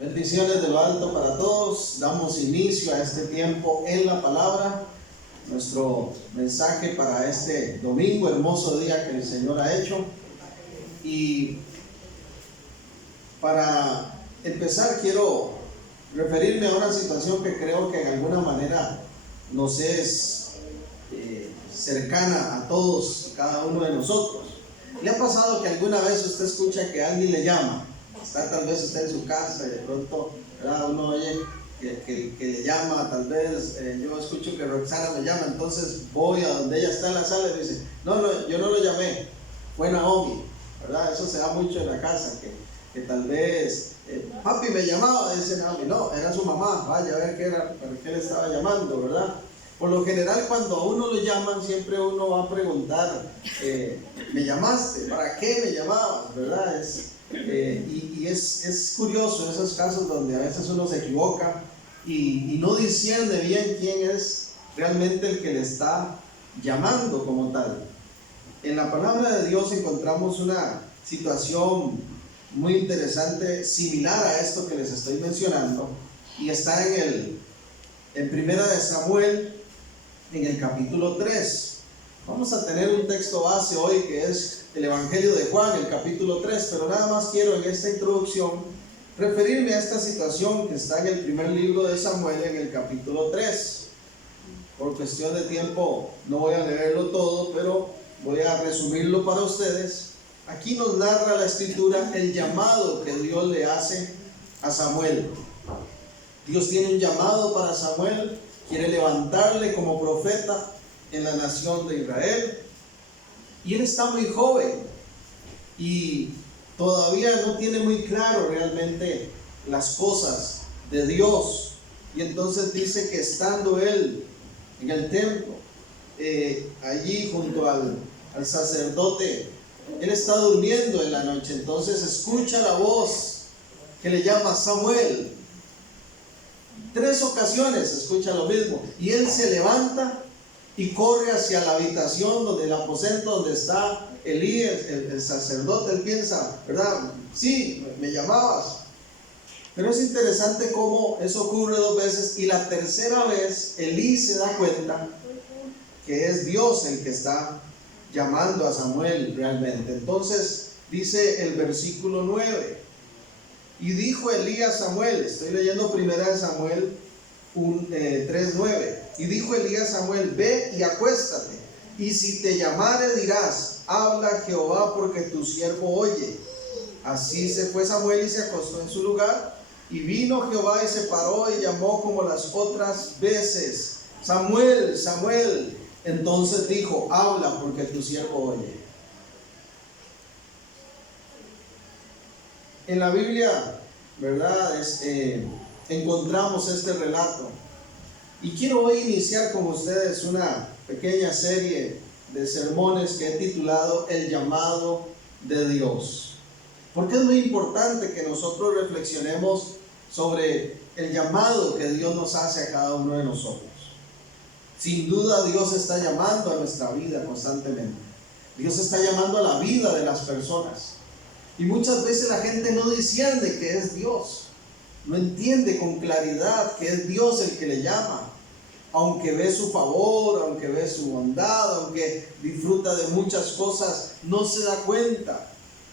Bendiciones de lo alto para todos. Damos inicio a este tiempo en la palabra. Nuestro mensaje para este domingo, hermoso día que el Señor ha hecho. Y para empezar quiero referirme a una situación que creo que en alguna manera nos es cercana a todos y cada uno de nosotros. ¿Le ha pasado que alguna vez usted escucha que alguien le llama? Está tal vez usted en su casa y de pronto, ¿verdad?, uno oye que le llama, tal vez yo escucho que Roxana me llama, entonces voy a donde ella está en la sala y dice, no, yo no lo llamé, fue Naomi, ¿verdad? Eso se da mucho en la casa, que tal vez, papi me llamaba, dice Naomi, no, era su mamá, vaya a ver qué era, para qué le estaba llamando, ¿verdad? Por lo general, cuando a uno lo llaman, siempre uno va a preguntar, ¿me llamaste? ¿Para qué me llamabas? ¿Verdad? Y es curioso esos casos donde a veces uno se equivoca y no discierne bien quién es realmente el que le está llamando como tal. En la palabra de Dios encontramos una situación muy interesante, similar a esto que les estoy mencionando, y está en Primera de Samuel, en el capítulo 3. Vamos a tener un texto base hoy que es el Evangelio de Juan, el capítulo 3, pero nada más quiero en esta introducción referirme a esta situación que está en el primer libro de Samuel, en el capítulo 3. Por cuestión de tiempo no voy a leerlo todo, pero voy a resumirlo para ustedes. Aquí nos narra la escritura el llamado que Dios le hace a Samuel. Dios tiene un llamado para Samuel, quiere levantarle como profeta en la nación de Israel. Y él está muy joven y todavía no tiene muy claro realmente las cosas de Dios. Y entonces dice que estando él en el templo, allí junto al sacerdote, él está durmiendo en la noche. Entonces escucha la voz que le llama Samuel. 3 ocasiones escucha lo mismo. Y él se levanta y corre hacia la habitación, donde el aposento donde está Elí, el sacerdote. Él piensa, ¿verdad? Sí, me llamabas. Pero es interesante cómo eso ocurre 2 veces, y la tercera vez Elí se da cuenta que es Dios el que está llamando a Samuel realmente. Entonces dice el versículo 9, y dijo Elí a Samuel, estoy leyendo Primera de Samuel 3:9, y dijo Elí a Samuel, ve y acuéstate, y si te llamare dirás, habla Jehová, porque tu siervo oye. Así se fue Samuel y se acostó en su lugar, y vino Jehová y se paró y llamó como las otras veces, Samuel, Samuel. Entonces dijo, habla, porque tu siervo oye. En la Biblia, ¿verdad?, encontramos este relato. Y quiero hoy iniciar con ustedes una pequeña serie de sermones que he titulado El llamado de Dios. Porque es muy importante que nosotros reflexionemos sobre el llamado que Dios nos hace a cada uno de nosotros. Sin duda Dios está llamando a nuestra vida constantemente. Dios está llamando a la vida de las personas. Y muchas veces la gente no discierne que es Dios. No entiende con claridad que es Dios el que le llama. Aunque ve su favor, aunque ve su bondad, aunque disfruta de muchas cosas, no se da cuenta.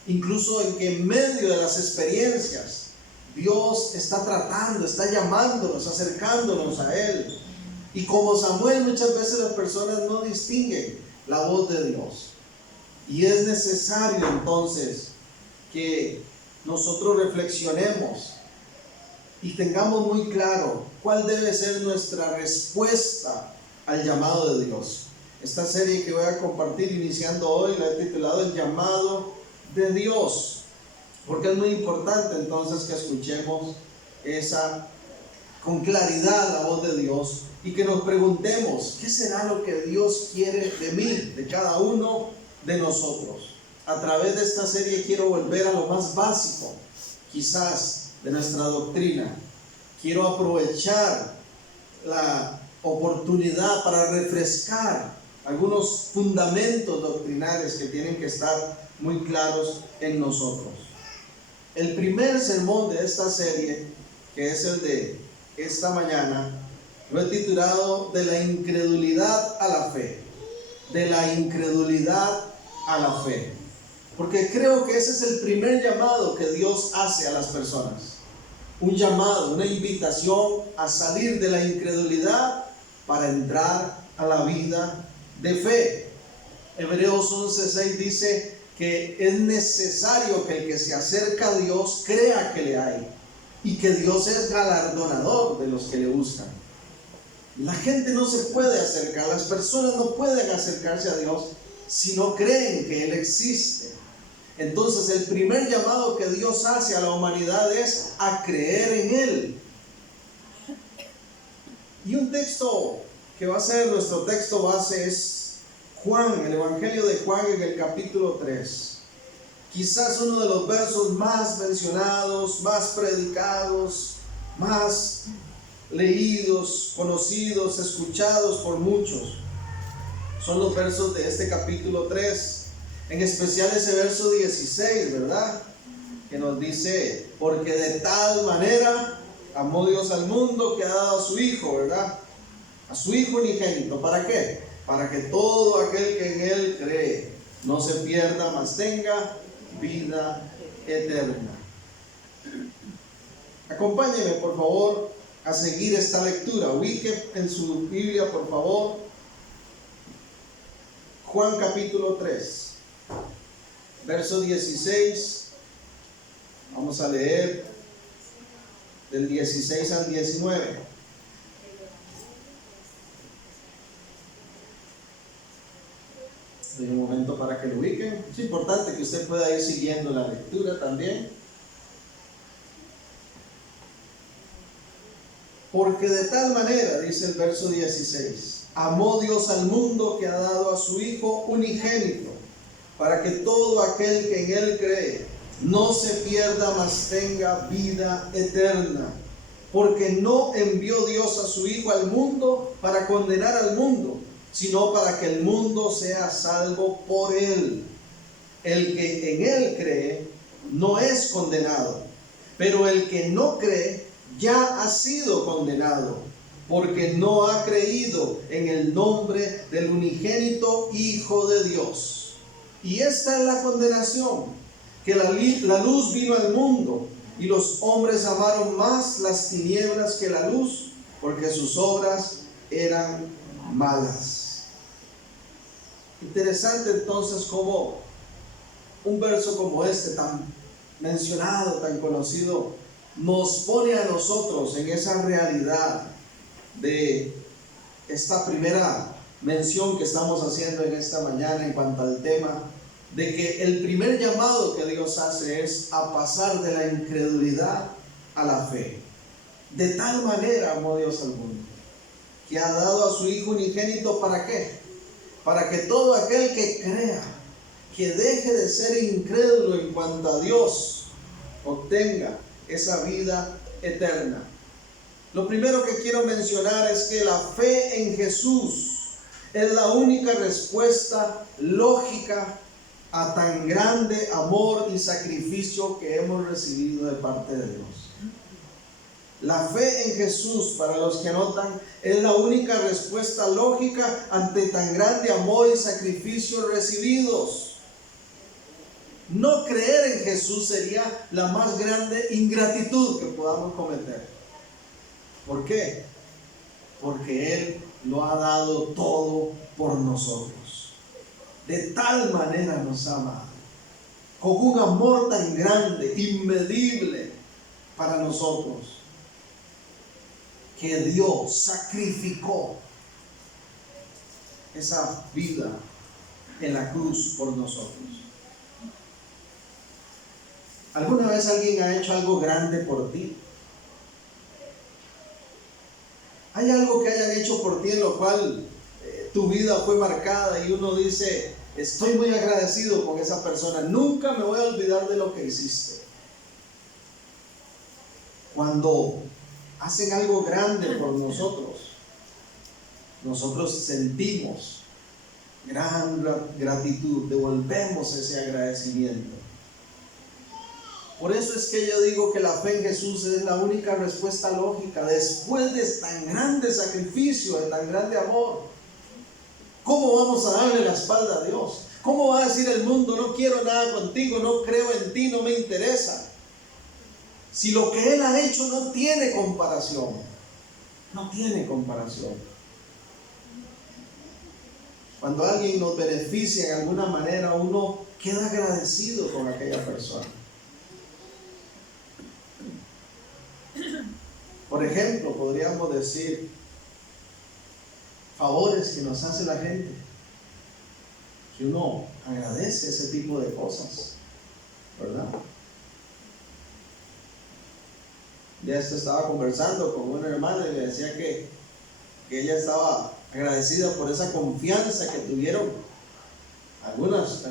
Incluso en que en medio de las experiencias, Dios está tratando, está llamándonos, acercándonos a Él. Y como Samuel, muchas veces las personas no distinguen la voz de Dios. Y es necesario entonces que nosotros reflexionemos y tengamos muy claro cuál debe ser nuestra respuesta al llamado de Dios. Esta serie que voy a compartir iniciando hoy la he titulado El llamado de Dios, porque es muy importante entonces que escuchemos con claridad la voz de Dios y que nos preguntemos, ¿qué será lo que Dios quiere de mí, de cada uno de nosotros? A través de esta serie quiero volver a lo más básico, quizás, de nuestra doctrina. Quiero aprovechar la oportunidad para refrescar algunos fundamentos doctrinales que tienen que estar muy claros en nosotros. El primer sermón de esta serie, que es el de esta mañana, lo he titulado De la incredulidad a la fe. De la incredulidad a la fe. Porque creo que ese es el primer llamado que Dios hace a las personas. Un llamado, una invitación a salir de la incredulidad para entrar a la vida de fe. Hebreos 11:6 dice que es necesario que el que se acerca a Dios crea que le hay y que Dios es galardonador de los que le buscan. La gente no se puede acercar, las personas no pueden acercarse a Dios si no creen que Él existe. Entonces el primer llamado que Dios hace a la humanidad es a creer en Él. Y un texto que va a ser nuestro texto base es Juan, el Evangelio de Juan en el capítulo 3. Quizás uno de los versos más mencionados, más predicados, más leídos, conocidos, escuchados por muchos. Son los versos de este capítulo 3. En especial ese verso 16, ¿verdad? Que nos dice, porque de tal manera amó Dios al mundo que ha dado a su Hijo, ¿verdad? A su Hijo unigénito. ¿Para qué? Para que todo aquel que en Él cree no se pierda, mas tenga vida eterna. Acompáñeme, por favor, a seguir esta lectura. Ubique en su Biblia, por favor, Juan capítulo 3. Verso 16, vamos a leer del 16 al 19. Doy un momento para que lo ubiquen. Es importante que usted pueda ir siguiendo la lectura también. Porque de tal manera, dice el verso 16, amó Dios al mundo que ha dado a su Hijo unigénito, para que todo aquel que en Él cree no se pierda, mas tenga vida eterna. Porque no envió Dios a su Hijo al mundo para condenar al mundo, sino para que el mundo sea salvo por Él. El que en Él cree no es condenado, pero el que no cree ya ha sido condenado, porque no ha creído en el nombre del unigénito Hijo de Dios. Y esta es la condenación, que la luz vino al mundo, y los hombres amaron más las tinieblas que la luz, porque sus obras eran malas. Interesante entonces cómo un verso como este, tan mencionado, tan conocido, nos pone a nosotros en esa realidad de esta primera mención que estamos haciendo en esta mañana en cuanto al tema de que el primer llamado que Dios hace es a pasar de la incredulidad a la fe. De tal manera amó Dios al mundo que ha dado a su Hijo unigénito. ¿Para qué? Para que todo aquel que crea, que deje de ser incrédulo en cuanto a Dios, obtenga esa vida eterna. Lo primero que quiero mencionar es que la fe en Jesús es la única respuesta lógica a tan grande amor y sacrificio que hemos recibido de parte de Dios. La fe en Jesús, para los que anotan, es la única respuesta lógica ante tan grande amor y sacrificio recibidos. No creer en Jesús sería la más grande ingratitud que podamos cometer. ¿Por qué? Porque Él lo ha dado todo por nosotros. De tal manera nos ama, con un amor tan grande, inmedible para nosotros, que Dios sacrificó esa vida en la cruz por nosotros. ¿Alguna vez alguien ha hecho algo grande por ti? ¿Hay algo que hayan hecho por ti en lo cual tu vida fue marcada y uno dice, estoy muy agradecido con esa persona, nunca me voy a olvidar de lo que hiciste? Cuando hacen algo grande por nosotros, nosotros sentimos gran gratitud, devolvemos ese agradecimiento. Por eso es que yo digo que la fe en Jesús es la única respuesta lógica. Después de tan grande sacrificio, de tan grande amor, ¿cómo vamos a darle la espalda a Dios? ¿Cómo va a decir el mundo, no quiero nada contigo, no creo en ti, no me interesa? Si lo que Él ha hecho no tiene comparación. No tiene comparación. Cuando alguien nos beneficia en alguna manera, uno queda agradecido con aquella persona. Por ejemplo, podríamos decir favores que nos hace la gente, que uno agradece ese tipo de cosas, ¿verdad? Ya estaba conversando con una hermana y le decía que ella estaba agradecida por esa confianza que tuvieron algunas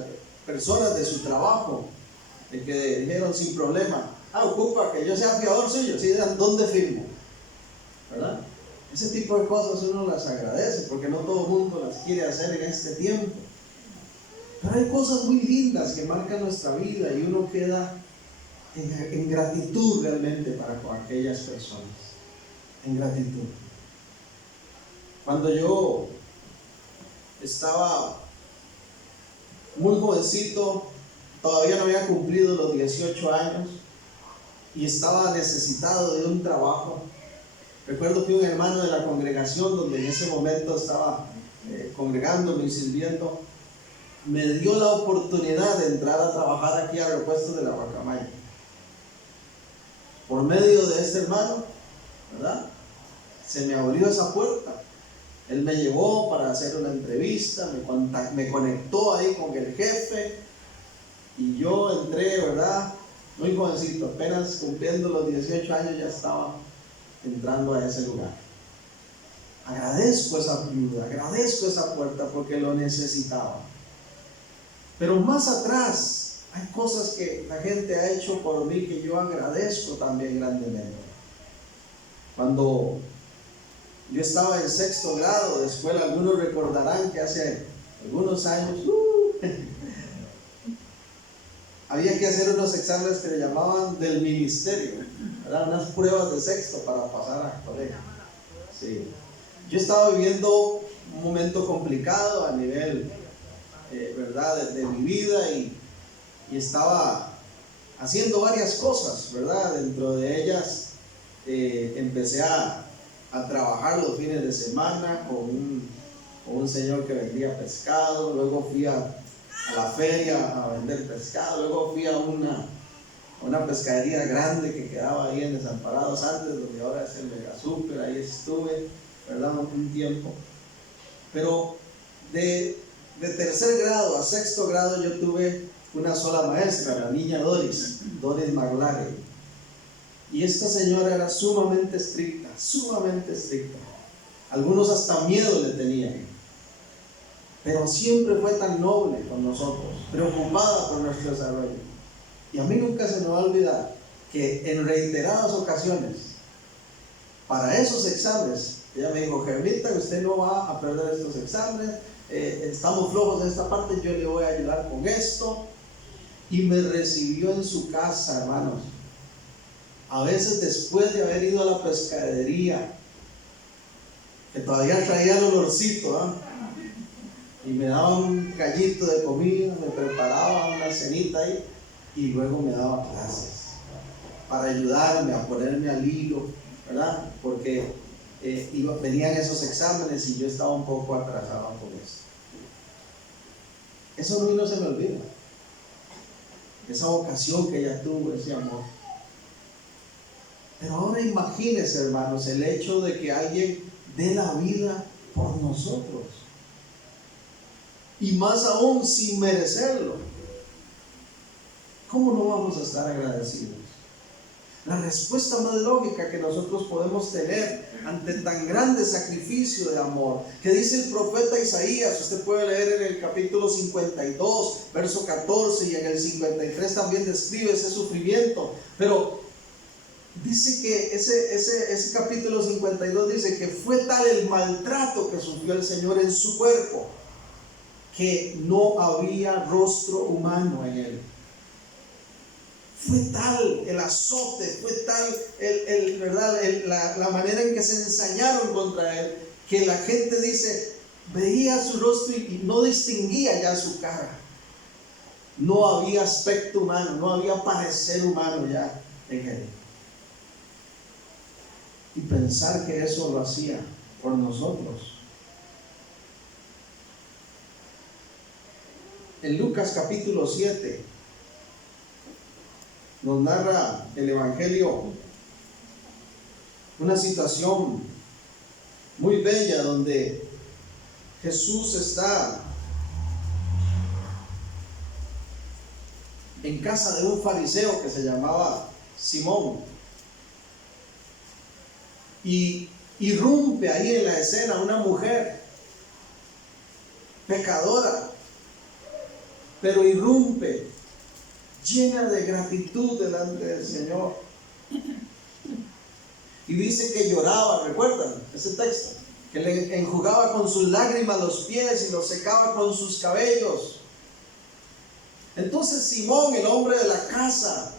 personas de su trabajo, de que dijeron sin problema, ocupa que yo sea fiador suyo, ¿sí? ¿Dónde firmo? ¿Verdad? Ese tipo de cosas uno las agradece, porque no todo el mundo las quiere hacer en este tiempo. Pero hay cosas muy lindas que marcan nuestra vida y uno queda en gratitud realmente para con aquellas personas. En gratitud. Cuando yo estaba muy jovencito, todavía no había cumplido los 18 años y estaba necesitado de un trabajo. Recuerdo que un hermano de la congregación, donde en ese momento estaba congregándome y sirviendo, me dio la oportunidad de entrar a trabajar aquí a Repuestos de la Guacamaya. Por medio de este hermano, ¿verdad? Se me abrió esa puerta. Él me llevó para hacer una entrevista, me conectó ahí con el jefe y yo entré, ¿verdad? Muy jovencito, apenas cumpliendo los 18 años ya estaba entrando a ese lugar. Agradezco esa ayuda, agradezco esa puerta porque lo necesitaba. Pero más atrás hay cosas que la gente ha hecho por mí que yo agradezco también grandemente. Cuando yo estaba en 6º grado de escuela, algunos recordarán que hace algunos años había que hacer unos exámenes que le llamaban del ministerio, eran unas pruebas de sexto para pasar a colegio. Sí. Yo estaba viviendo un momento complicado a nivel, ¿verdad?, de mi vida y estaba haciendo varias cosas, ¿verdad? Dentro de ellas empecé a trabajar los fines de semana con un señor que vendía pescado, luego fui a la feria a vender pescado, luego fui a una pescadería grande que quedaba ahí en Desamparados antes, donde ahora es el Mega Super, ahí estuve, ¿verdad?, un tiempo. Pero de 3er grado a 6º grado yo tuve una sola maestra, la niña Doris Maglare. Y esta señora era sumamente estricta, sumamente estricta. Algunos hasta miedo le tenían. Pero siempre fue tan noble con nosotros, preocupada por nuestro desarrollo. Y a mí nunca se me va a olvidar que en reiteradas ocasiones, para esos exámenes, ella me dijo: Germita, usted no va a perder estos exámenes, estamos flojos en esta parte, yo le voy a ayudar con esto. Y me recibió en su casa, hermanos. A veces después de haber ido a la pescadería, que todavía traía el olorcito, ¿eh? Y me daba un gallito de comida, me preparaba una cenita ahí y luego me daba clases para ayudarme a ponerme al hilo, ¿verdad? Porque venían esos exámenes y yo estaba un poco atrasado con eso. Eso a mí no se me olvida. Esa vocación que ella tuvo, ese amor. Pero ahora imagínense, hermanos, el hecho de que alguien dé la vida por nosotros. Y más aún sin merecerlo. ¿Cómo no vamos a estar agradecidos? La respuesta más lógica que nosotros podemos tener ante tan grande sacrificio de amor, que dice el profeta Isaías, usted puede leer en el capítulo 52, verso 14, y en el 53 también describe ese sufrimiento, pero dice que ese capítulo 52 dice que fue tal el maltrato que sufrió el Señor en su cuerpo, que no había rostro humano en él. Fue tal el azote, fue tal ¿verdad? La manera en que se ensañaron contra él, que la gente dice, veía su rostro y no distinguía ya su cara. No había aspecto humano, no había parecer humano ya en él. Y pensar que eso lo hacía por nosotros. En Lucas capítulo 7 nos narra el Evangelio una situación muy bella donde Jesús está en casa de un fariseo que se llamaba Simón, y irrumpe ahí en la escena una mujer pecadora, pero irrumpe llena de gratitud delante del Señor, y dice que lloraba. ¿Recuerdan ese texto? Que le enjugaba con sus lágrimas los pies y los secaba con sus cabellos. Entonces Simón, el hombre de la casa,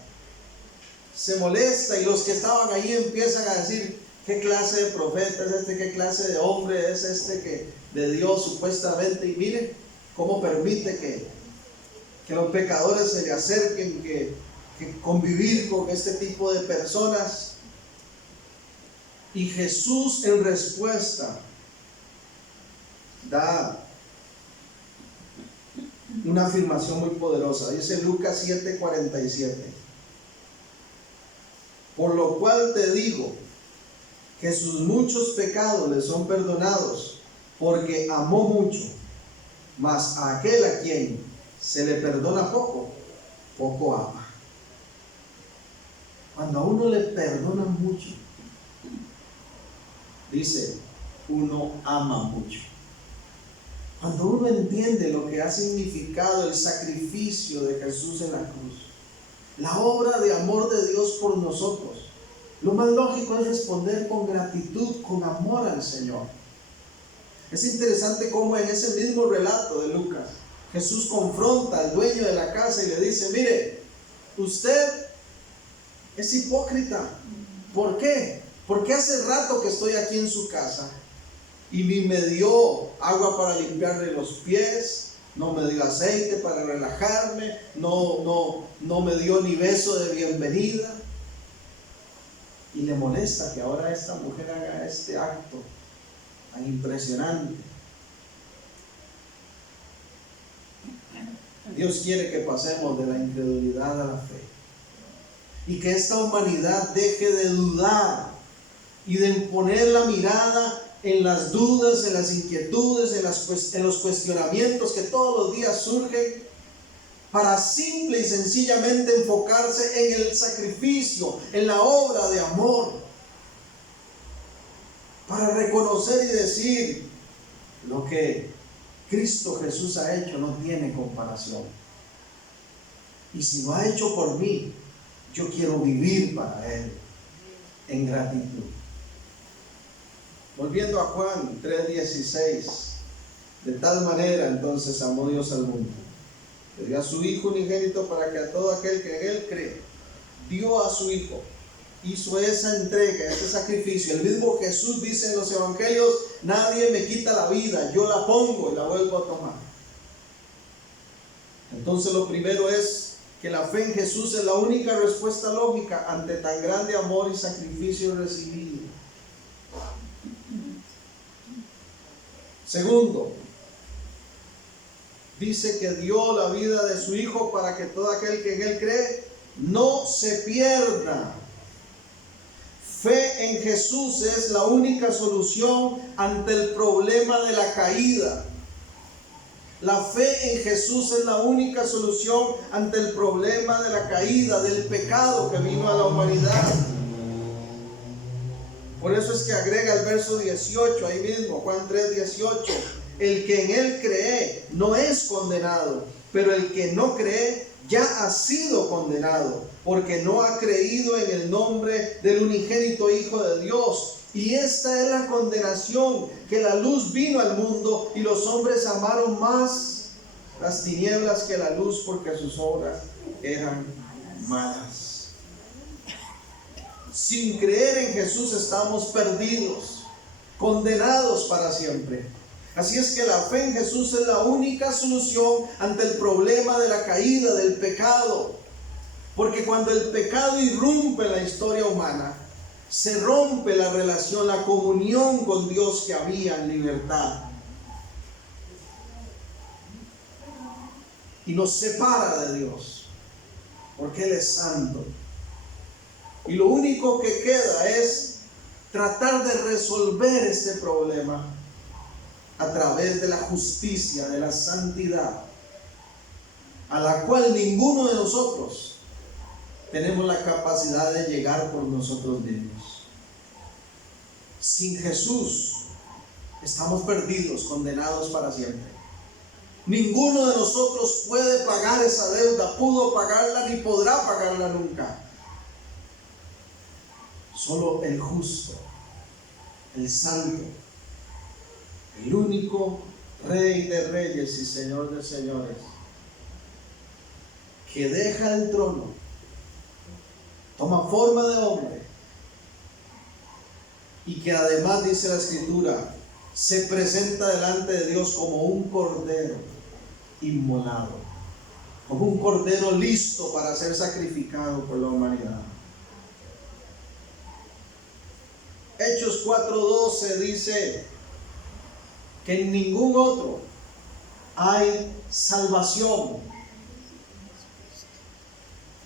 se molesta, y los que estaban ahí empiezan a decir, ¿qué clase de profeta es este? ¿Qué clase de hombre es este que de Dios supuestamente? Y miren cómo permite que los pecadores se le acerquen, que convivir con este tipo de personas. Y Jesús, en respuesta, da una afirmación muy poderosa. Dice Lucas 7:47: por lo cual te digo que sus muchos pecados le son perdonados, porque amó mucho. Mas a aquel a quien se le perdona poco, poco ama. Cuando a uno le perdonan mucho, dice, uno ama mucho. Cuando uno entiende lo que ha significado el sacrificio de Jesús en la cruz, la obra de amor de Dios por nosotros, lo más lógico es responder con gratitud, con amor al Señor. Es interesante cómo en ese mismo relato de Lucas, Jesús confronta al dueño de la casa y le dice, mire, usted es hipócrita. ¿Por qué? Porque hace rato que estoy aquí en su casa y ni me dio agua para limpiarle los pies, no me dio aceite para relajarme, no me dio ni beso de bienvenida. Y le molesta que ahora esta mujer haga este acto tan impresionante. Dios quiere que pasemos de la incredulidad a la fe, y que esta humanidad deje de dudar y de poner la mirada en las dudas, en las inquietudes, en los cuestionamientos que todos los días surgen, para simple y sencillamente enfocarse en el sacrificio, en la obra de amor, para reconocer y decir, lo que Cristo Jesús ha hecho no tiene comparación. Y si lo ha hecho por mí, yo quiero vivir para Él en gratitud. Volviendo a Juan 3:16, de tal manera entonces amó Dios al mundo, que dio a su Hijo unigénito, para que a todo aquel que en Él cree, dio a su Hijo, hizo esa entrega, ese sacrificio. El mismo Jesús dice en los evangelios, nadie me quita la vida, yo la pongo y la vuelvo a tomar. Entonces lo primero es que la fe en Jesús es la única respuesta lógica ante tan grande amor y sacrificio recibido. Segundo, dice que dio la vida de su Hijo para que todo aquel que en Él cree no se pierda. Fe en Jesús es la única solución ante el problema de la caída. La fe en Jesús es la única solución ante el problema de la caída, del pecado que vino a la humanidad. Por eso es que agrega el verso 18, ahí mismo, Juan 3:18. El que en Él cree no es condenado, pero el que no cree ya ha sido condenado, porque no ha creído en el nombre del unigénito Hijo de Dios. Y esta es la condenación, que la luz vino al mundo y los hombres amaron más las tinieblas que la luz, porque sus obras eran malas. sin creer en Jesús estamos perdidos, condenados para siempre. Así es que la fe en Jesús es la única solución ante el problema de la caída, del pecado. Porque cuando el pecado irrumpe en la historia humana, se rompe la relación, la comunión con Dios que había en libertad. Y nos separa de Dios, porque Él es santo. Y lo único que queda es tratar de resolver este problema a través de la justicia, de la santidad, a la cual ninguno de nosotros tenemos la capacidad de llegar por nosotros mismos. Sin Jesús estamos perdidos, condenados para siempre. Ninguno de nosotros puede pagar esa deuda, pudo pagarla ni podrá pagarla nunca. Solo el justo, el santo, el único Rey de reyes y Señor de señores, que deja el trono, toma forma de hombre, y que además, dice la Escritura, se presenta delante de Dios como un cordero inmolado, como un cordero listo para ser sacrificado por la humanidad. Hechos 4:12 dice que en ningún otro hay salvación.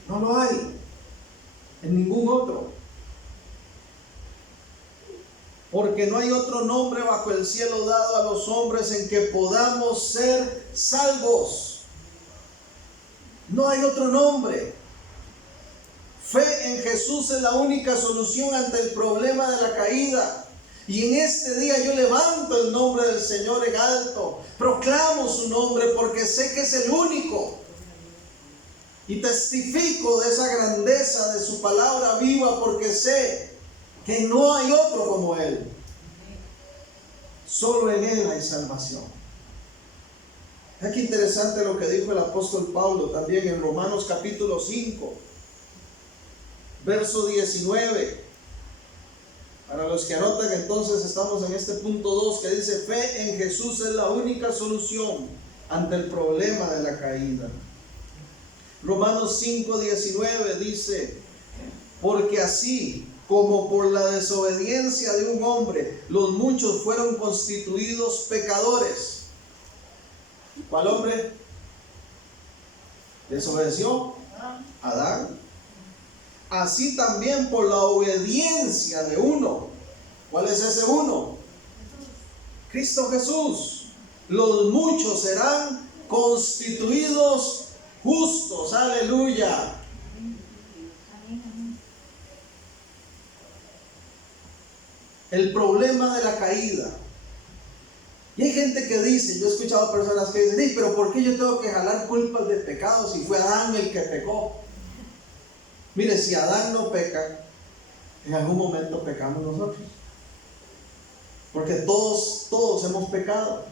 No lo hay en ningún otro. Porque no hay otro nombre bajo el cielo dado a los hombres en que podamos ser salvos. No hay otro nombre. Fe en Jesús es la única solución ante el problema de la caída. Y en este día yo levanto el nombre del Señor en alto. Proclamo su nombre porque sé que es el único. Y testifico de esa grandeza de su palabra viva porque sé que no hay otro como Él. Solo en Él hay salvación. Es que interesante lo que dijo el apóstol Pablo también en Romanos capítulo 5, verso 19. Para los que anotan, entonces estamos en este punto 2 que dice: fe en Jesús es la única solución ante el problema de la caída. Romanos 5:19 dice: porque así como por la desobediencia de un hombre los muchos fueron constituidos pecadores. ¿Cuál hombre desobedeció? Adán. Así también por la obediencia de uno. ¿Cuál es ese uno? Cristo Jesús. Los muchos serán constituidos justos. Aleluya. El problema de la caída. Y hay gente que dice, yo he escuchado personas que dicen: pero ¿por qué yo tengo que jalar culpas de pecado si fue Adán el que pecó? Mire, si Adán no peca, en algún momento pecamos nosotros. Porque todos hemos pecado.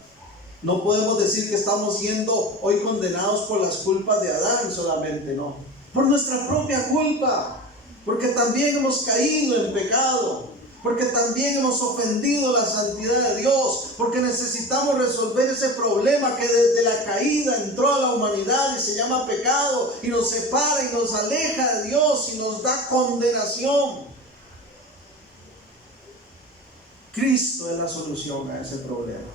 No podemos decir que estamos siendo hoy condenados por las culpas de Adán solamente, no. Por nuestra propia culpa. Porque también hemos caído en pecado. Porque también hemos ofendido la santidad de Dios. Porque necesitamos resolver ese problema que desde la caída entró a la humanidad y se llama pecado. Y nos separa y nos aleja de Dios y nos da condenación. Cristo es la solución a ese problema.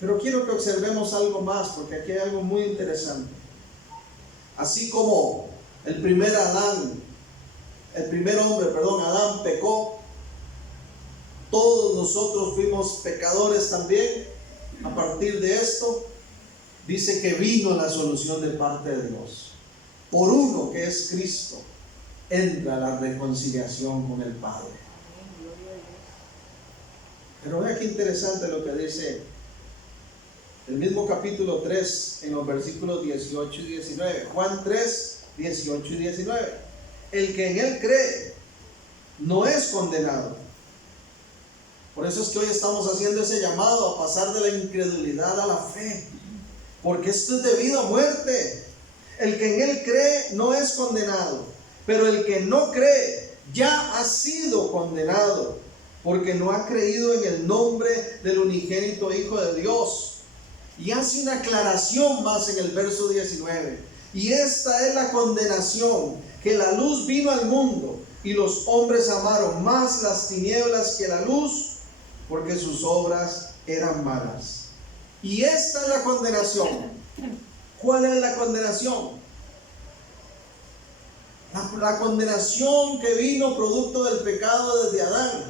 Pero quiero que observemos algo más, porque aquí hay algo muy interesante. Así como el primer hombre, Adán pecó, todos nosotros fuimos pecadores también. A partir de esto, dice que vino la solución de parte de Dios. Por uno que es Cristo, entra la reconciliación con el Padre. Pero vea qué interesante lo que dice el mismo capítulo 3 en los versículos 18 y 19. Juan 3, 18 y 19. El que en Él cree no es condenado. Por eso es que hoy estamos haciendo ese llamado a pasar de la incredulidad a la fe. Porque esto es debido a muerte. El que en Él cree no es condenado. Pero el que no cree ya ha sido condenado, porque no ha creído en el nombre del unigénito Hijo de Dios. Y hace una aclaración más en el verso 19. Y esta es la condenación, que la luz vino al mundo, y los hombres amaron más las tinieblas que la luz, porque sus obras eran malas. Y esta es la condenación. ¿Cuál es la condenación? La condenación que vino producto del pecado desde Adán.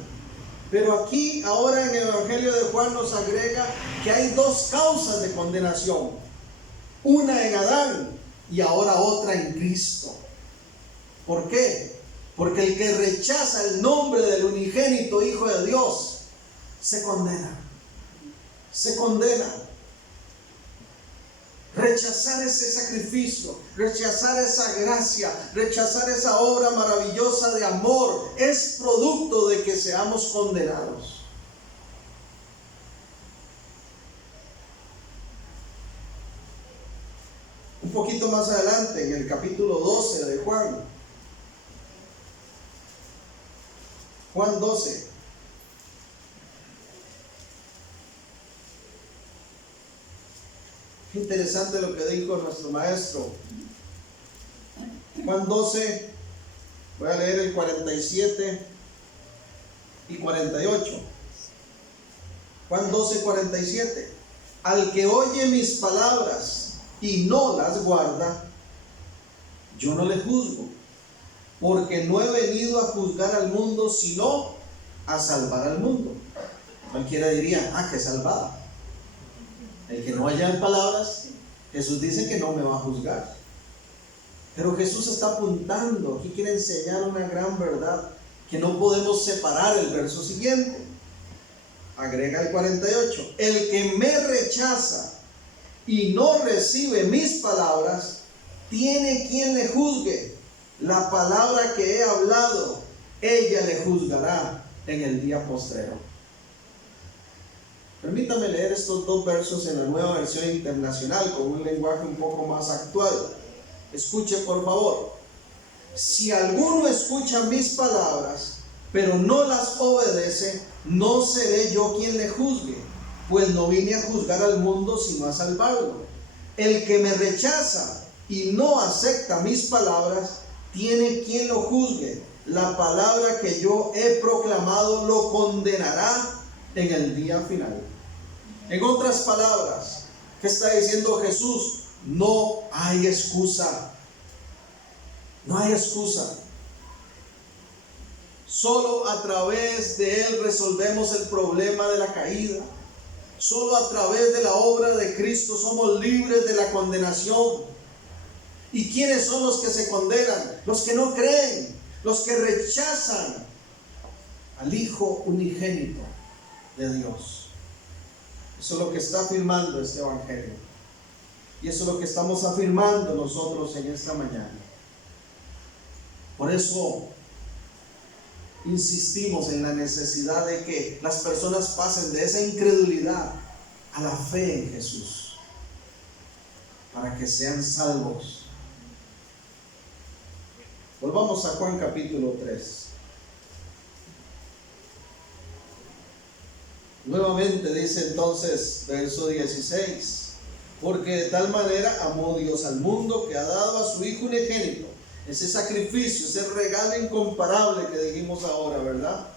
Pero aquí, ahora en el Evangelio de Juan nos agrega que hay dos causas de condenación. Una en Adán y ahora otra en Cristo. ¿Por qué? Porque el que rechaza el nombre del unigénito Hijo de Dios se condena. Se condena. Rechazar ese sacrificio, rechazar esa gracia, rechazar esa obra maravillosa de amor, es producto de que seamos condenados. Un poquito más adelante, en el capítulo 12 de Juan. Juan 12. Interesante lo que dijo nuestro maestro. Juan 12, voy a leer el 47 y 48. Juan 12, 47. Al que oye mis palabras y no las guarda, yo no le juzgo, porque no he venido a juzgar al mundo, sino a salvar al mundo. Cualquiera diría, qué salvada. El que no haya palabras, Jesús dice que no me va a juzgar. Pero Jesús está apuntando, aquí quiere enseñar una gran verdad, que no podemos separar el verso siguiente. Agrega el 48. El que me rechaza y no recibe mis palabras, tiene quien le juzgue. La palabra que he hablado, ella le juzgará en el día postrero. Permítame leer estos dos versos en la Nueva Versión Internacional con un lenguaje un poco más actual. Escuche por favor. Si alguno escucha mis palabras, pero no las obedece, no seré yo quien le juzgue, pues no vine a juzgar al mundo sino a salvarlo. El que me rechaza y no acepta mis palabras, tiene quien lo juzgue. La palabra que yo he proclamado lo condenará en el día final. En otras palabras, ¿qué está diciendo Jesús? No hay excusa. No hay excusa. Solo a través de Él resolvemos el problema de la caída. Solo a través de la obra de Cristo somos libres de la condenación. ¿Y quiénes son los que se condenan? Los que no creen, los que rechazan al Hijo unigénito de Dios. Eso es lo que está afirmando este Evangelio. Y eso es lo que estamos afirmando nosotros en esta mañana. Por eso insistimos en la necesidad de que las personas pasen de esa incredulidad a la fe en Jesús, para que sean salvos. Volvamos a Juan capítulo 3. Nuevamente dice entonces, verso 16, porque de tal manera amó Dios al mundo que ha dado a su Hijo unigénito. Ese sacrificio, ese regalo incomparable que dijimos ahora, ¿verdad?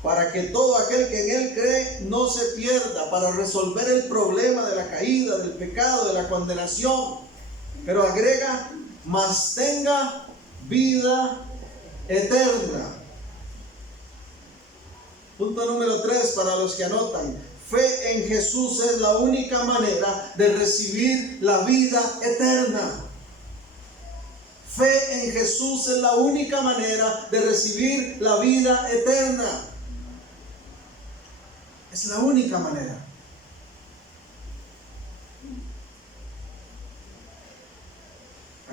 Para que todo aquel que en Él cree no se pierda, para resolver el problema de la caída, del pecado, de la condenación. Pero agrega, mas tenga vida eterna. Punto número 3 para los que anotan. Fe en Jesús es la única manera de recibir la vida eterna. Fe en Jesús es la única manera de recibir la vida eterna. Es la única manera.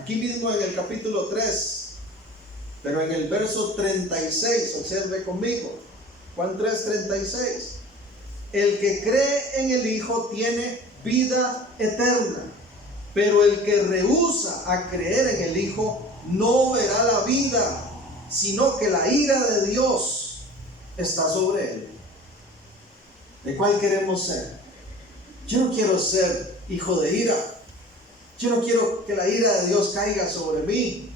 Aquí mismo en el capítulo 3, pero en el verso 36, observe conmigo. Juan 3:36. El que cree en el Hijo tiene vida eterna, pero el que rehúsa a creer en el Hijo no verá la vida, sino que la ira de Dios está sobre él. ¿De cuál queremos ser? Yo no quiero ser hijo de ira. Yo no quiero que la ira de Dios caiga sobre mí.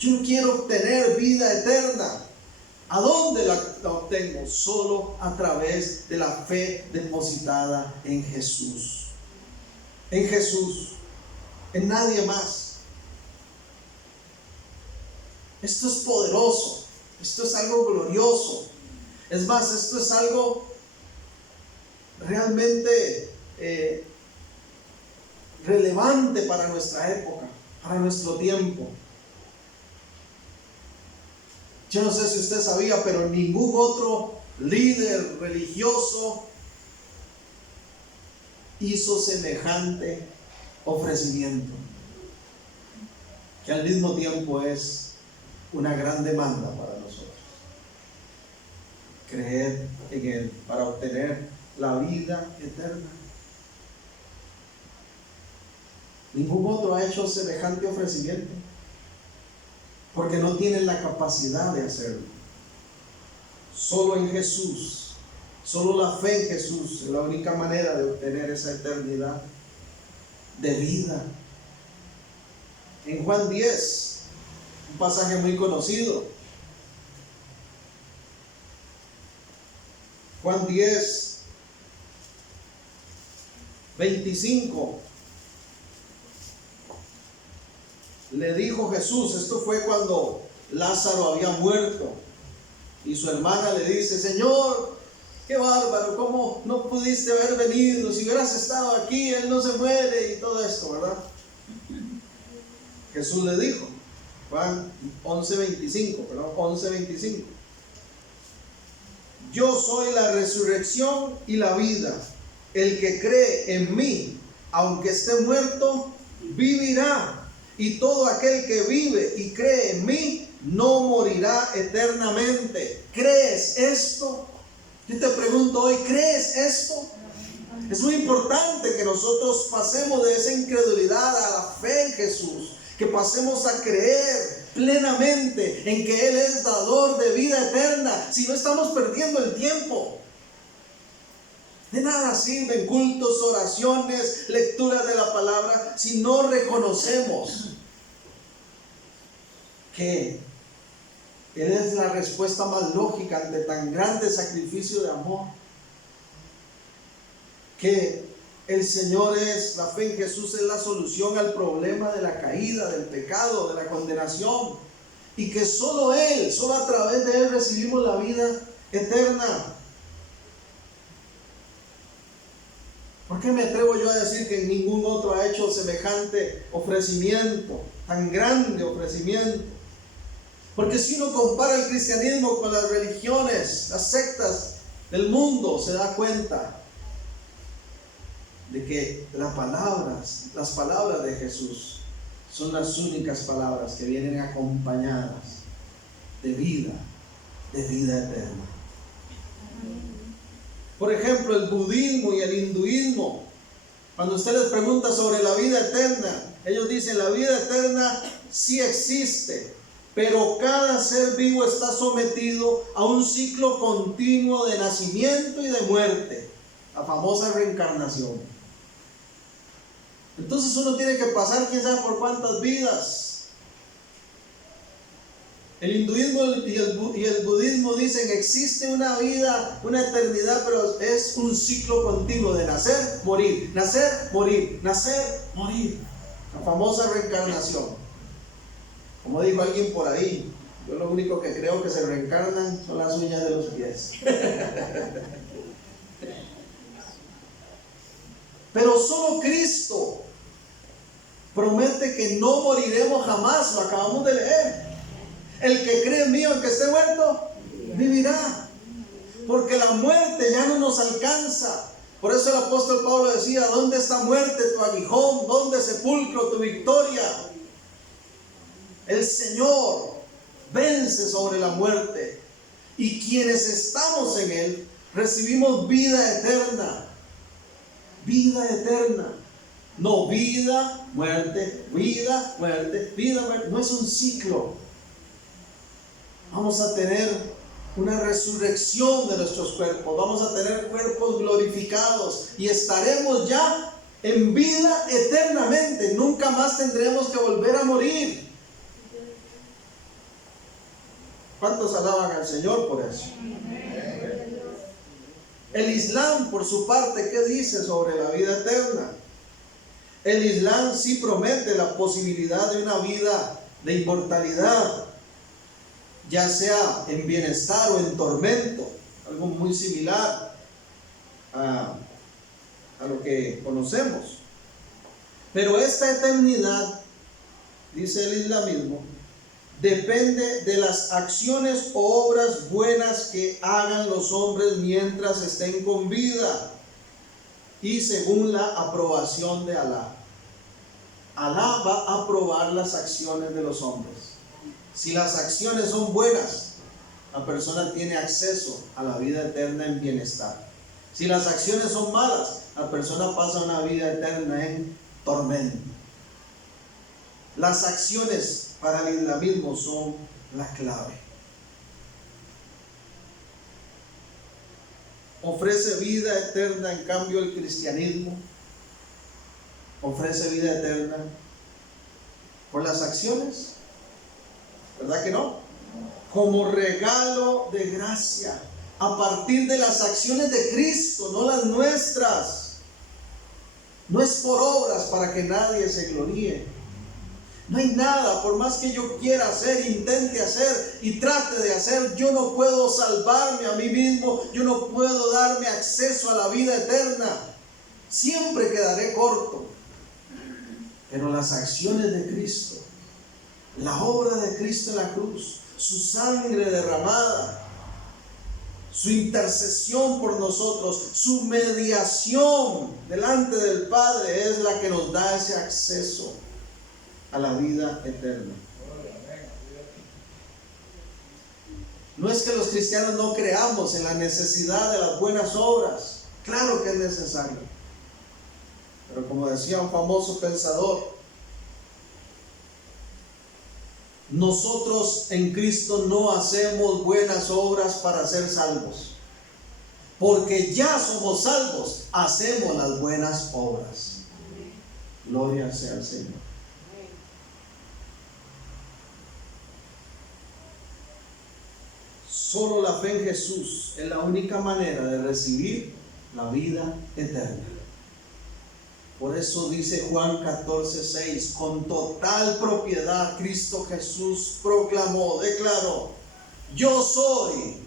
Yo no quiero obtener vida eterna. ¿A dónde la obtengo? Solo a través de la fe depositada en Jesús. En Jesús. En nadie más. Esto es poderoso. Esto es algo glorioso. Es más, esto es algo realmente relevante para nuestra época, para nuestro tiempo. Yo no sé si usted sabía, pero ningún otro líder religioso hizo semejante ofrecimiento, que al mismo tiempo es una gran demanda para nosotros. Creer en Él para obtener la vida eterna. Ningún otro ha hecho semejante ofrecimiento, porque no tienen la capacidad de hacerlo. Solo en Jesús, solo la fe en Jesús es la única manera de obtener esa eternidad de vida. En Juan 10, un pasaje muy conocido. Juan 10, 25. Le dijo Jesús, esto fue cuando Lázaro había muerto, y su hermana le dice: Señor, qué bárbaro, ¿cómo no pudiste haber venido? Si hubieras estado aquí, él no se muere, y todo esto, ¿verdad? Jesús le dijo, Juan 11:25, yo soy la resurrección y la vida. El que cree en mí, aunque esté muerto, vivirá. Y todo aquel que vive y cree en mí, no morirá eternamente. ¿Crees esto? Yo te pregunto hoy, ¿crees esto? Es muy importante que nosotros pasemos de esa incredulidad a la fe en Jesús, que pasemos a creer plenamente en que Él es dador de vida eterna. Si no, estamos perdiendo el tiempo. De nada sirven cultos, oraciones, lectura de la palabra, si no reconocemos que Él es la respuesta más lógica ante tan grande sacrificio de amor. Que el Señor es, la fe en Jesús es la solución al problema de la caída, del pecado, de la condenación. Y que solo Él, solo a través de Él recibimos la vida eterna. ¿Por qué me atrevo yo a decir que ningún otro ha hecho semejante ofrecimiento, tan grande ofrecimiento? Porque si uno compara el cristianismo con las religiones, las sectas del mundo, se da cuenta de que las palabras de Jesús son las únicas palabras que vienen acompañadas de vida eterna. Por ejemplo, el budismo y el hinduismo, cuando usted les pregunta sobre la vida eterna, ellos dicen: la vida eterna sí existe, pero cada ser vivo está sometido a un ciclo continuo de nacimiento y de muerte, la famosa reencarnación. Entonces uno tiene que pasar quién sabe por cuántas vidas. El hinduismo y el budismo dicen: existe una vida, una eternidad, pero es un ciclo continuo de nacer, morir, nacer, morir, nacer, morir. La famosa reencarnación. Como dijo alguien por ahí, yo lo único que creo que se reencarnan son las uñas de los pies. Pero solo Cristo promete que no moriremos jamás, lo acabamos de leer. El que cree en mí, aunque esté muerto, vivirá. Porque la muerte ya no nos alcanza. Por eso el apóstol Pablo decía: ¿dónde está muerte tu aguijón? ¿Dónde sepulcro tu victoria? El Señor vence sobre la muerte. Y quienes estamos en Él, recibimos vida eterna. Vida eterna. No, vida, muerte, vida, muerte, vida, muerte. No es un ciclo. Vamos a tener una resurrección de nuestros cuerpos. Vamos a tener cuerpos glorificados y estaremos ya en vida eternamente. Nunca más tendremos que volver a morir. ¿Cuántos alaban al Señor por eso? El Islam, por su parte, ¿qué dice sobre la vida eterna? El Islam sí promete la posibilidad de una vida de inmortalidad, ya sea en bienestar o en tormento, algo muy similar a lo que conocemos. Pero esta eternidad, dice el islamismo, depende de las acciones o obras buenas que hagan los hombres mientras estén con vida y según la aprobación de Alá. Alá va a aprobar las acciones de los hombres. Si las acciones son buenas, la persona tiene acceso a la vida eterna en bienestar. Si las acciones son malas, la persona pasa una vida eterna en tormento. Las acciones para el islamismo son la clave. Ofrece vida eterna, en cambio el cristianismo ofrece vida eterna por las acciones. ¿Verdad que no? Como regalo de gracia, a partir de las acciones de Cristo, no las nuestras. No es por obras para que nadie se gloríe. No hay nada, por más que yo quiera hacer, intente hacer y trate de hacer, yo no puedo salvarme a mí mismo, yo no puedo darme acceso a la vida eterna. Siempre quedaré corto. Pero las acciones de Cristo, la obra de Cristo en la cruz, su sangre derramada, su intercesión por nosotros, su mediación delante del Padre es la que nos da ese acceso a la vida eterna. No es que los cristianos no creamos en la necesidad de las buenas obras. Claro que es necesario. Pero como decía un famoso pensador, nosotros en Cristo no hacemos buenas obras para ser salvos. Porque ya somos salvos, hacemos las buenas obras. Gloria sea al Señor. Solo la fe en Jesús es la única manera de recibir la vida eterna. Por eso dice Juan 14:6, con total propiedad Cristo Jesús proclamó, declaró: yo soy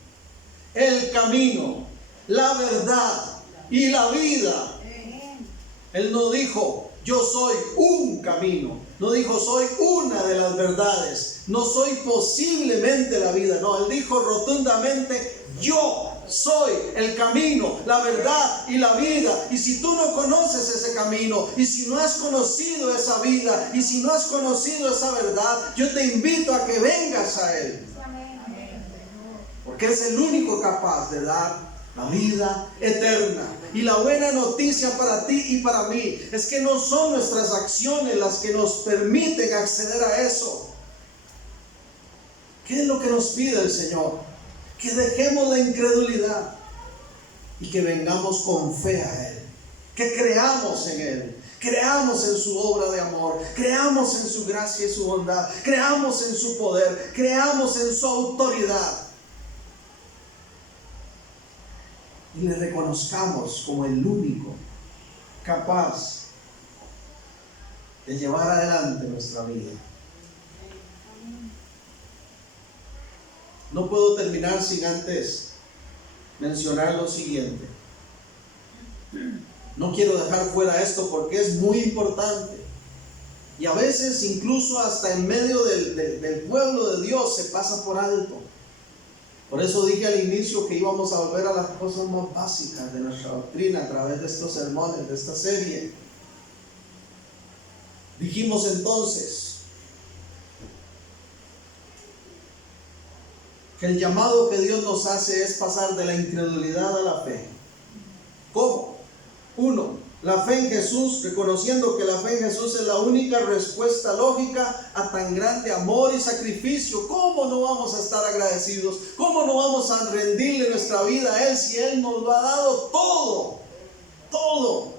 el camino, la verdad y la vida. Él no dijo yo soy un camino, no dijo soy una de las verdades, no soy posiblemente la vida. No, él dijo rotundamente: yo soy el camino, la verdad y la vida. Y si tú no conoces ese camino, y si no has conocido esa vida, y si no has conocido esa verdad, yo te invito a que vengas a Él. Porque es el único capaz de dar la vida eterna. Y la buena noticia para ti y para mí es que no son nuestras acciones las que nos permiten acceder a eso. ¿Qué es lo que nos pide el Señor? Que dejemos la incredulidad y que vengamos con fe a Él, que creamos en Él, creamos en su obra de amor, creamos en su gracia y su bondad, creamos en su poder, creamos en su autoridad y le reconozcamos como el único capaz de llevar adelante nuestra vida. No puedo terminar sin antes mencionar lo siguiente. No quiero dejar fuera esto porque es muy importante. Y a veces incluso hasta en medio del pueblo de Dios se pasa por alto. Por eso dije al inicio que íbamos a volver a las cosas más básicas de nuestra doctrina a través de estos sermones, de esta serie. Dijimos entonces que el llamado que Dios nos hace es pasar de la incredulidad a la fe. ¿Cómo? 1, La fe en Jesús, reconociendo que la fe en Jesús es la única respuesta lógica a tan grande amor y sacrificio. ¿Cómo no vamos a estar agradecidos? ¿Cómo no vamos a rendirle nuestra vida a Él si Él nos lo ha dado todo? Todo.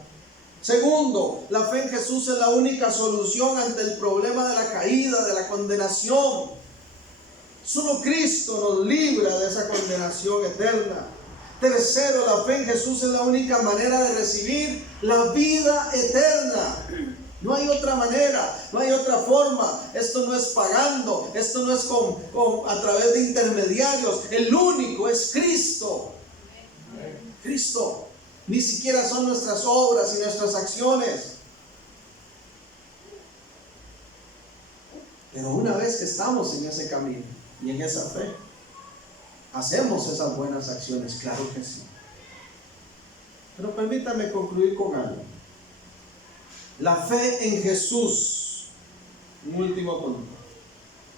Segundo, la fe en Jesús es la única solución ante el problema de la caída, de la condenación. Solo Cristo nos libra de esa condenación eterna. Tercero, la fe en Jesús es la única manera de recibir la vida eterna. No hay otra manera, no hay otra forma. Esto no es pagando, esto no es a través de intermediarios. El único es Cristo. Cristo. Ni siquiera son nuestras obras y nuestras acciones. Pero una vez que estamos en ese camino y en esa fe, ¿hacemos esas buenas acciones? Claro que sí. Pero permítame concluir con algo. La fe en Jesús, un último punto,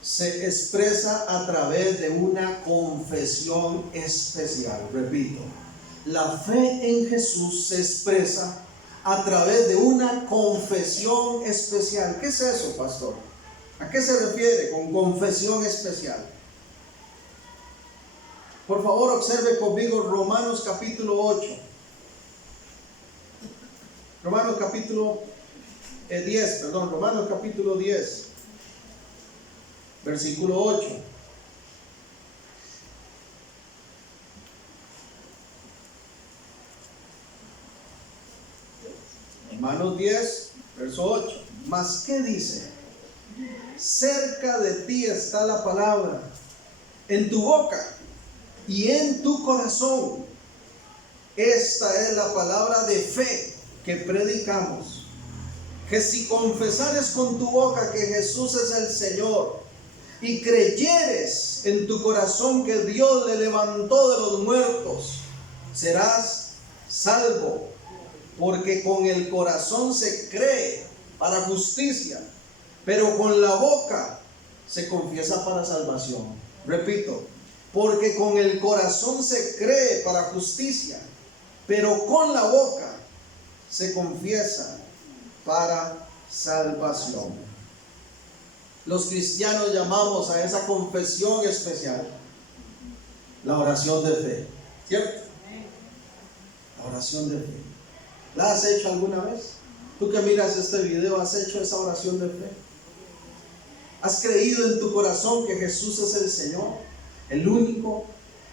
se expresa a través de una confesión especial. Repito, la fe en Jesús se expresa a través de una confesión especial. ¿Qué es eso, pastor? ¿A qué se refiere con confesión especial? Por favor, observe conmigo Romanos capítulo 8. Romanos capítulo 10, versículo 8. Romanos 10, verso 8. ¿Mas qué dice? Cerca de ti está la palabra, en tu boca y en tu corazón. Esta es la palabra de fe que predicamos, que si confesares con tu boca que Jesús es el Señor y creyeres en tu corazón que Dios le levantó de los muertos, serás salvo. Porque con el corazón se cree para justicia, pero con la boca se confiesa para salvación. Repito, porque con el corazón se cree para justicia, pero con la boca se confiesa para salvación. Los cristianos llamamos a esa confesión especial la oración de fe, ¿cierto? La oración de fe. ¿La has hecho alguna vez? Tú que miras este video, ¿has hecho esa oración de fe? ¿Has creído en tu corazón que Jesús es el Señor, el único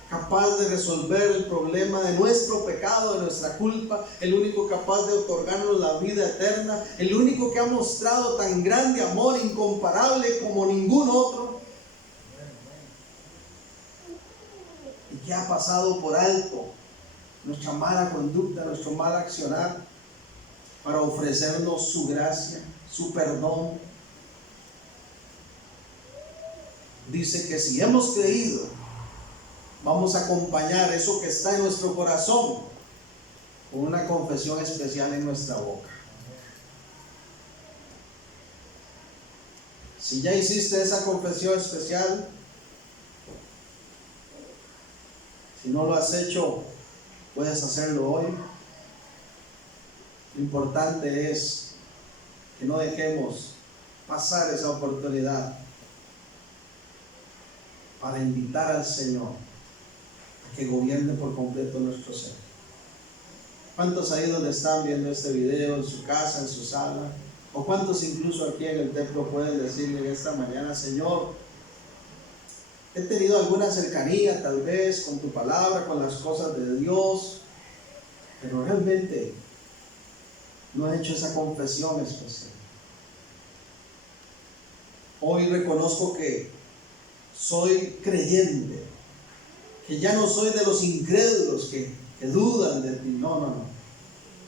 capaz de resolver el problema de nuestro pecado, de nuestra culpa, el único capaz de otorgarnos la vida eterna, el único que ha mostrado tan grande amor, incomparable como ningún otro, y que ha pasado por alto nuestra mala conducta, nuestro mal accionar, para ofrecernos su gracia, su perdón? Dice que si hemos creído, vamos a acompañar eso que está en nuestro corazón con una confesión especial en nuestra boca. Si ya hiciste esa confesión especial, si no lo has hecho, puedes hacerlo hoy. Lo importante es que no dejemos pasar esa oportunidad para invitar al Señor a que gobierne por completo nuestro ser. ¿Cuántos ahí donde están viendo este video, en su casa, en su sala? ¿O cuántos incluso aquí en el templo pueden decirle en esta mañana: Señor, he tenido alguna cercanía tal vez con tu palabra, con las cosas de Dios, pero realmente no he hecho esa confesión especial? Hoy reconozco que soy creyente, que ya no soy de los incrédulos que dudan de ti. No.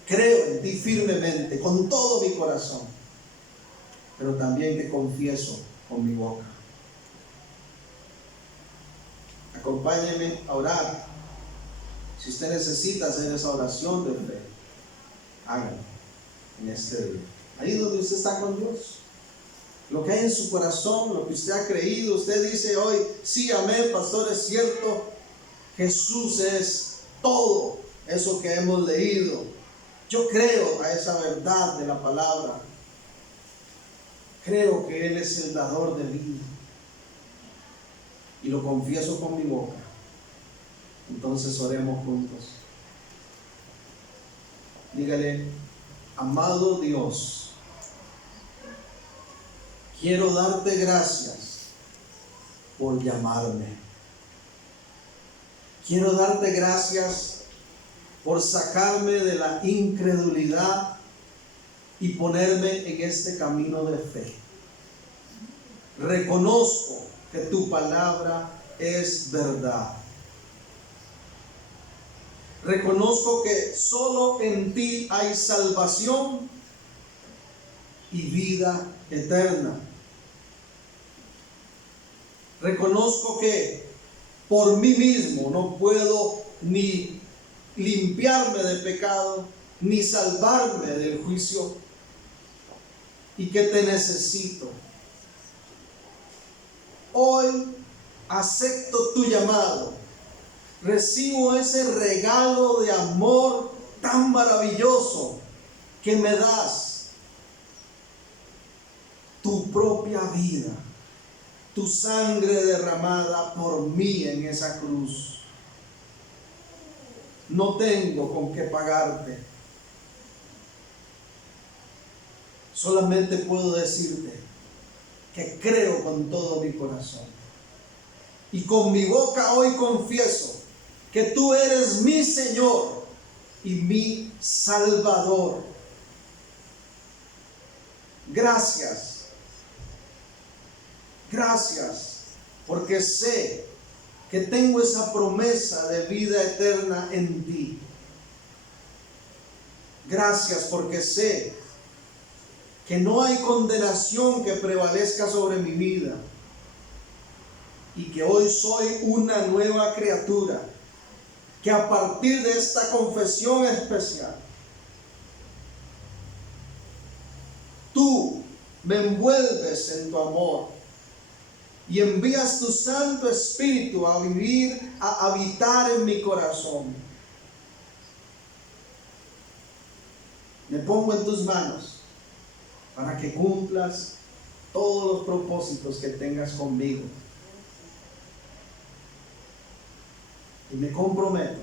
Creo en ti firmemente, con todo mi corazón, pero también te confieso con mi boca. Acompáñeme a orar. Si usted necesita hacer esa oración de fe, hágalo en este día. Ahí donde usted está con Dios. Lo que hay en su corazón, lo que usted ha creído, usted dice hoy: sí, amén, pastor, es cierto. Jesús es todo eso que hemos leído. Yo creo a esa verdad de la palabra. Creo que Él es el dador de vida. Y lo confieso con mi boca. Entonces oremos juntos. Dígale: amado Dios, quiero darte gracias por llamarme. Quiero darte gracias por sacarme de la incredulidad y ponerme en este camino de fe. Reconozco que tu palabra es verdad. Reconozco que solo en ti hay salvación y vida eterna. Reconozco que por mí mismo no puedo ni limpiarme de pecado, ni salvarme del juicio, y que te necesito. Hoy acepto tu llamado. Recibo ese regalo de amor tan maravilloso que me das. Tu propia vida, tu sangre derramada por mí en esa cruz. No tengo con qué pagarte. Solamente puedo decirte que creo con todo mi corazón. Y con mi boca hoy confieso que tú eres mi Señor y mi Salvador. Gracias. Gracias, porque sé que tengo esa promesa de vida eterna en ti. Gracias porque sé que no hay condenación que prevalezca sobre mi vida y que hoy soy una nueva criatura, que a partir de esta confesión especial, tú me envuelves en tu amor y envías tu Santo Espíritu a vivir, a habitar en mi corazón. Me pongo en tus manos para que cumplas todos los propósitos que tengas conmigo. Y me comprometo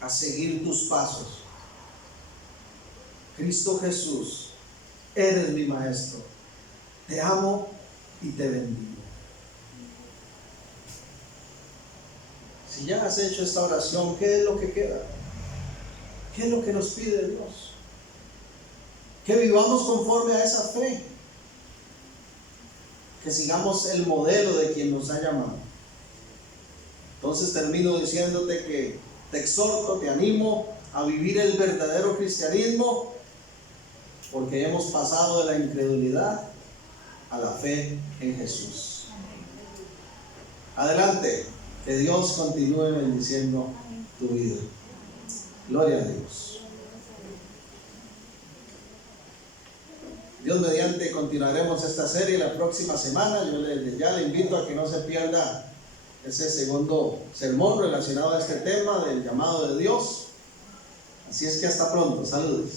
a seguir tus pasos. Cristo Jesús, eres mi Maestro. Te amo y te bendigo. Si ya has hecho esta oración, ¿qué es lo que queda? ¿Qué es lo que nos pide Dios? Que vivamos conforme a esa fe. Que sigamos el modelo de quien nos ha llamado. Entonces termino diciéndote que te exhorto, te animo a vivir el verdadero cristianismo, porque hemos pasado de la incredulidad a la fe en Jesús. Adelante, que Dios continúe bendiciendo tu vida. Gloria a Dios. Dios mediante continuaremos esta serie la próxima semana. Yo ya le invito a que no se pierda ese segundo sermón relacionado a este tema del llamado de Dios. Así es que hasta pronto. Saludos.